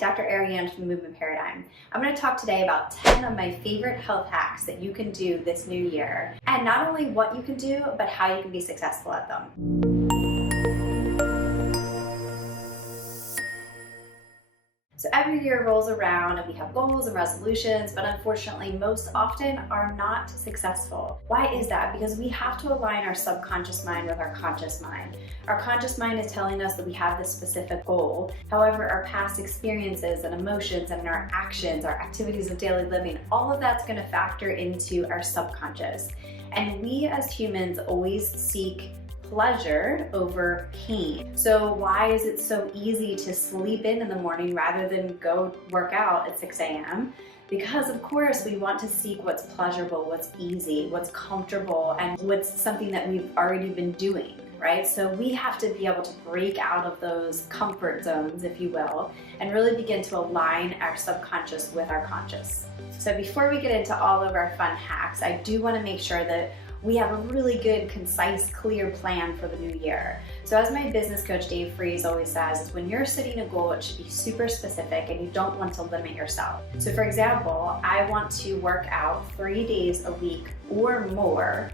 Dr. Ariane from the Movement Paradigm. I'm going to talk today about 10 of my favorite health hacks that you can do this new year, and not only what you can do, but how you can be successful at them. So every year rolls around and we have goals and resolutions, but unfortunately most often are not successful. Why is that? Because we have to align our subconscious mind with our conscious mind. Our conscious mind is telling us that we have this specific goal. However, our past experiences and emotions and our actions, our activities of daily living, all of that's going to factor into our subconscious. And we as humans always seek pleasure over pain. So why is it so easy to sleep in the morning rather than go work out at 6 a.m.? Because of course we want to seek what's pleasurable, what's easy, what's comfortable, and what's something that we've already been doing, right? So we have to be able to break out of those comfort zones, if you will, and really begin to align our subconscious with our conscious. So before we get into all of our fun hacks, I do want to make sure that we have a really good, concise, clear plan for the new year. So as my business coach, Dave Fries, always says, is when you're setting a goal, it should be super specific and you don't want to limit yourself. So for example, I want to work out 3 days a week or more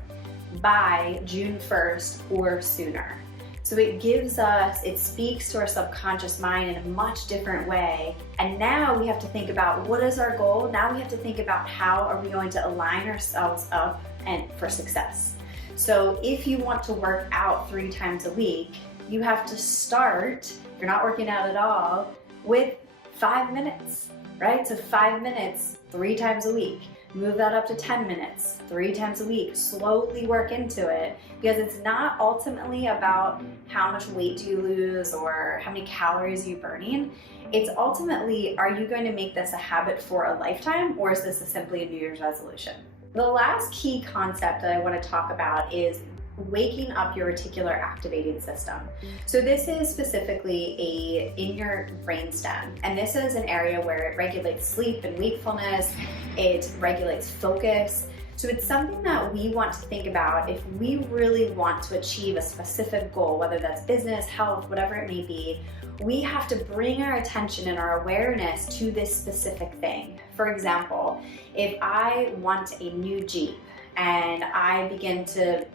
by June 1st or sooner. So it speaks to our subconscious mind in a much different way. And now we have to think about what is our goal? Now we have to think about how are we going to align ourselves up and for success. So if you want to work out 3 times a week, you have to start, if you're not working out at all, with 5 minutes, right? So 5 minutes, 3 times a week. Move that up to 10 minutes, 3 times a week. Slowly work into it, because it's not ultimately about how much weight do you lose or how many calories you're burning. It's ultimately, are you going to make this a habit for a lifetime, or is this simply a New Year's resolution? The last key concept that I want to talk about is waking up your reticular activating system. So this is specifically in your brainstem, and this is an area where it regulates sleep and wakefulness, it regulates focus. So it's something that we want to think about if we really want to achieve a specific goal, whether that's business, health, whatever it may be. We have to bring our attention and our awareness to this specific thing. For example, if I want a new Jeep and I begin to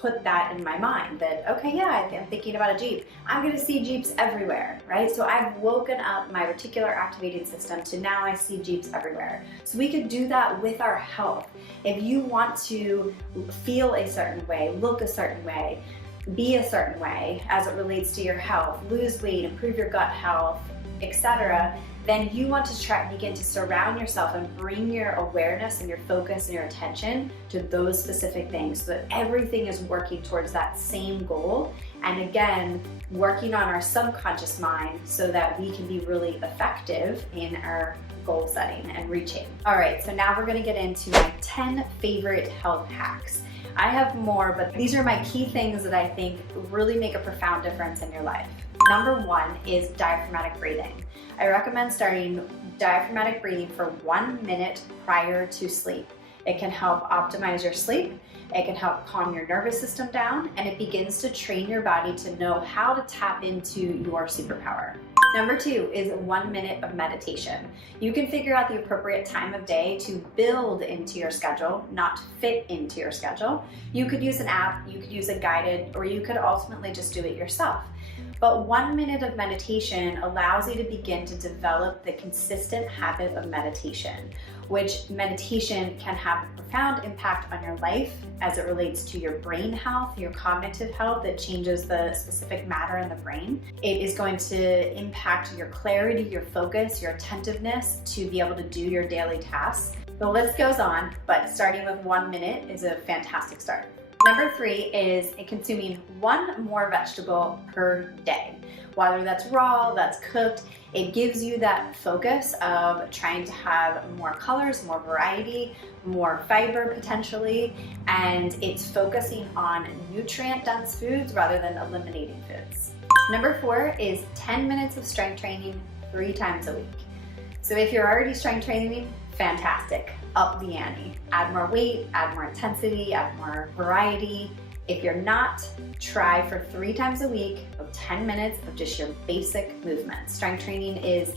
put that in my mind that, okay, yeah, I'm thinking about a Jeep. I'm gonna see Jeeps everywhere, right? So I've woken up my reticular activating system to now I see Jeeps everywhere. So we could do that with our health. If you want to feel a certain way, look a certain way, be a certain way as it relates to your health, lose weight, improve your gut health, etc., then you want to begin to surround yourself and bring your awareness and your focus and your attention to those specific things so that everything is working towards that same goal. And again, working on our subconscious mind so that we can be really effective in our goal setting and reaching. All right, so now we're gonna get into my 10 favorite health hacks. I have more, but these are my key things that I think really make a profound difference in your life. Number 1 is diaphragmatic breathing. I recommend starting diaphragmatic breathing for 1 minute prior to sleep. It can help optimize your sleep, it can help calm your nervous system down, and it begins to train your body to know how to tap into your superpower. Number 2 is 1 minute of meditation. You can figure out the appropriate time of day to build into your schedule, not fit into your schedule. You could use an app, you could use a guided, or you could ultimately just do it yourself. But 1 minute of meditation allows you to begin to develop the consistent habit of meditation, which meditation can have a profound impact on your life as it relates to your brain health, your cognitive health. It changes the specific matter in the brain. It is going to impact your clarity, your focus, your attentiveness to be able to do your daily tasks. The list goes on, but starting with 1 minute is a fantastic start. Number 3 is consuming 1 more vegetable per day. Whether that's raw, that's cooked, it gives you that focus of trying to have more colors, more variety, more fiber potentially, and it's focusing on nutrient-dense foods rather than eliminating foods. Number 4 is 10 minutes of strength training 3 times a week. So if you're already strength training, fantastic. Up the ante. Add more weight, add more intensity, add more variety. If you're not, try for 3 times a week of 10 minutes of just your basic movement. Strength training is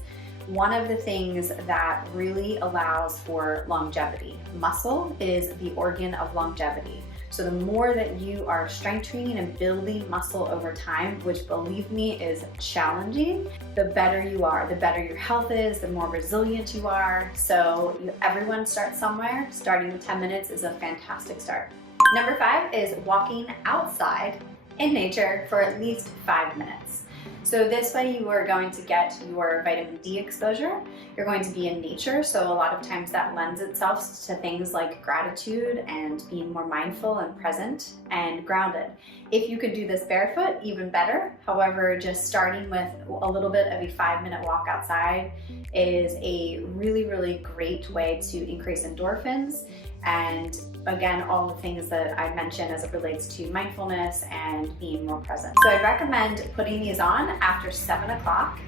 one of the things that really allows for longevity. Muscle is the organ of longevity. So the more that you are strength training and building muscle over time, which believe me is challenging, the better you are, the better your health is, the more resilient you are. So everyone starts somewhere. Starting with 10 minutes is a fantastic start. Number 5 is walking outside in nature for at least 5 minutes. So this way you are going to get your vitamin D exposure. You're going to be in nature, so a lot of times that lends itself to things like gratitude and being more mindful and present and grounded. If you could do this barefoot, even better. However, just starting with a little bit of a 5-minute walk outside is a really, really great way to increase endorphins. And again, all the things that I mentioned as it relates to mindfulness and being more present. So I'd recommend putting these on after 7 o'clock.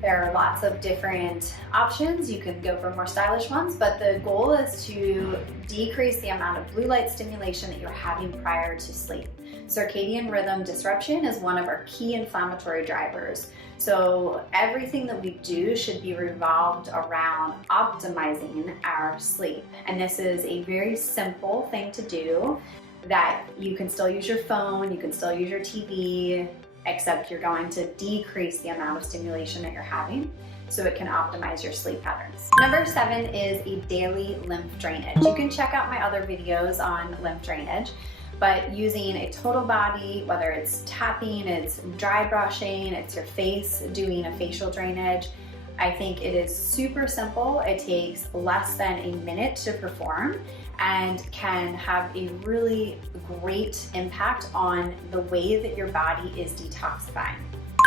There are lots of different options. You can go for more stylish ones, but the goal is to decrease the amount of blue light stimulation that you're having prior to sleep. Circadian rhythm disruption is one of our key inflammatory drivers. So everything that we do should be revolved around optimizing our sleep. And this is a very simple thing to do, that you can still use your phone, you can still use your TV, except you're going to decrease the amount of stimulation that you're having so it can optimize your sleep patterns. Number 7 is a daily lymph drainage. You can check out my other videos on lymph drainage, but using a total body, whether it's tapping, it's dry brushing, it's your face, doing a facial drainage, I think it is super simple. It takes less than a minute to perform and can have a really great impact on the way that your body is detoxifying.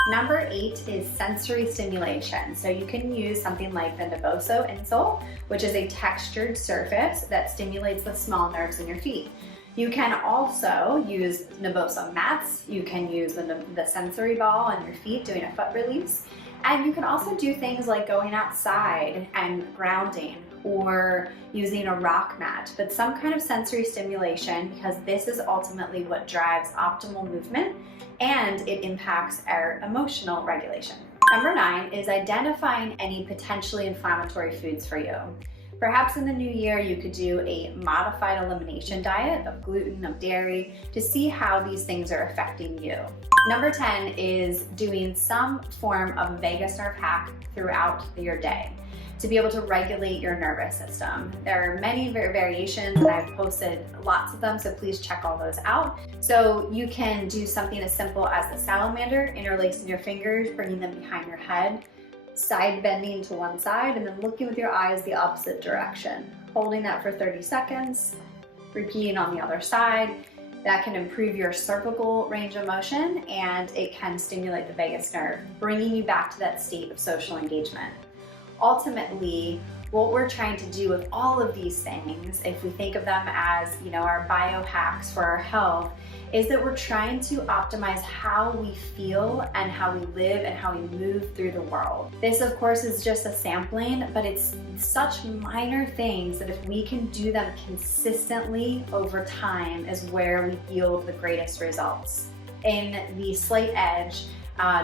Number 8 is sensory stimulation. So you can use something like the Naboso insole, which is a textured surface that stimulates the small nerves in your feet. You can also use Naboso mats. You can use the sensory ball on your feet, doing a foot release. And you can also do things like going outside and grounding, or using a rock mat, but some kind of sensory stimulation, because this is ultimately what drives optimal movement and it impacts our emotional regulation. Number 9 is identifying any potentially inflammatory foods for you. Perhaps in the new year, you could do a modified elimination diet of gluten, of dairy, to see how these things are affecting you. Number 10 is doing some form of vagus nerve hack throughout your day to be able to regulate your nervous system. There are many variations, and I've posted lots of them, so please check all those out. So you can do something as simple as the salamander, interlacing your fingers, bringing them behind your head, side bending to one side, and then looking with your eyes the opposite direction. Holding that for 30 seconds, repeating on the other side. That can improve your cervical range of motion, and it can stimulate the vagus nerve, bringing you back to that state of social engagement. Ultimately, what we're trying to do with all of these things, if we think of them as, our biohacks for our health, is that we're trying to optimize how we feel and how we live and how we move through the world. This, of course, is just a sampling, but it's such minor things that if we can do them consistently over time is where we yield the greatest results. In the Slate Edge,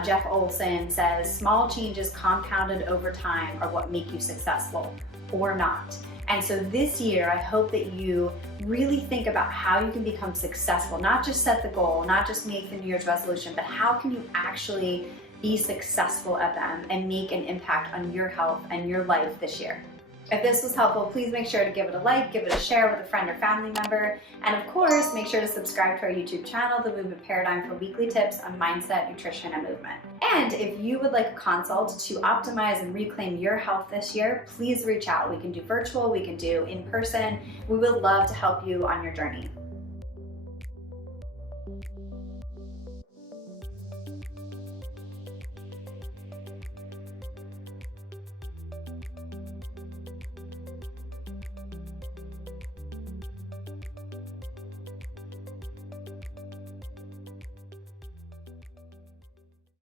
Jeff Olson says, small changes compounded over time are what make you successful, or not. And so this year, I hope that you really think about how you can become successful, not just set the goal, not just make the New Year's resolution, but how can you actually be successful at them and make an impact on your health and your life this year. If this was helpful, please make sure to give it a like, give it a share with a friend or family member, and of course, make sure to subscribe to our YouTube channel, The Movement Paradigm, for weekly tips on mindset, nutrition, and movement. And if you would like a consult to optimize and reclaim your health this year, please reach out. We can do virtual, we can do in person. We would love to help you on your journey.